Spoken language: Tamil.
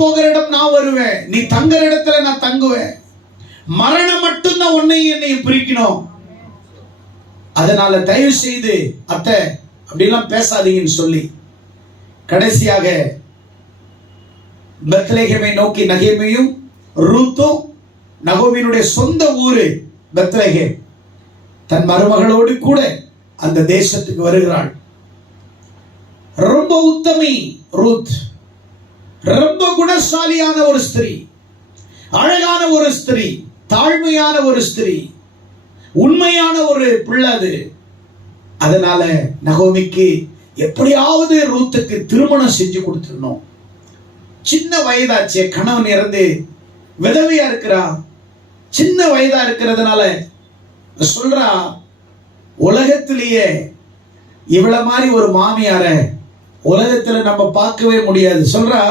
போகிற இடம் நான் வருவேன், நீ தங்குற இடத்துல நான் தங்குவேன். மரணம் மட்டும்தான் உன்னையும் என்னையும் பிரிக்கணும். அதனால தயவு செய்து அத்தை அப்படிலாம் பேசாதீங்கன்னு சொல்லி கடைசியாக பெத்லகேமை நோக்கி நகேமியும் ரூத்தும், நகோமியினுடைய சொந்த ஊரு பெத்லகேம், தன் மருமகளோடு கூட அந்த தேசத்துக்கு வருகிறாள். ரொம்ப உத்தமி ரூத், ரொம்ப குணசாலியான ஒரு ஸ்திரீ, அழகான ஒரு ஸ்திரீ, தாழ்மையான ஒரு ஸ்திரீ, உண்மையான ஒரு பிள்ளை அது. அதனால நகோமிக்கு எப்படியாவது ரூத்துக்கு திருமணம் செஞ்சு கொடுத்துடணும். சின்ன வயதாச்சே, கணவன் இறந்து விதவையா இருக்கிறா, சின்ன வயதா இருக்கிறதுனால சொல்றா, உலகத்திலேயே இவ்வளவு மாதிரி ஒரு மாமியார உலகத்துல நம்ம பார்க்கவே முடியாது. சொல்றா,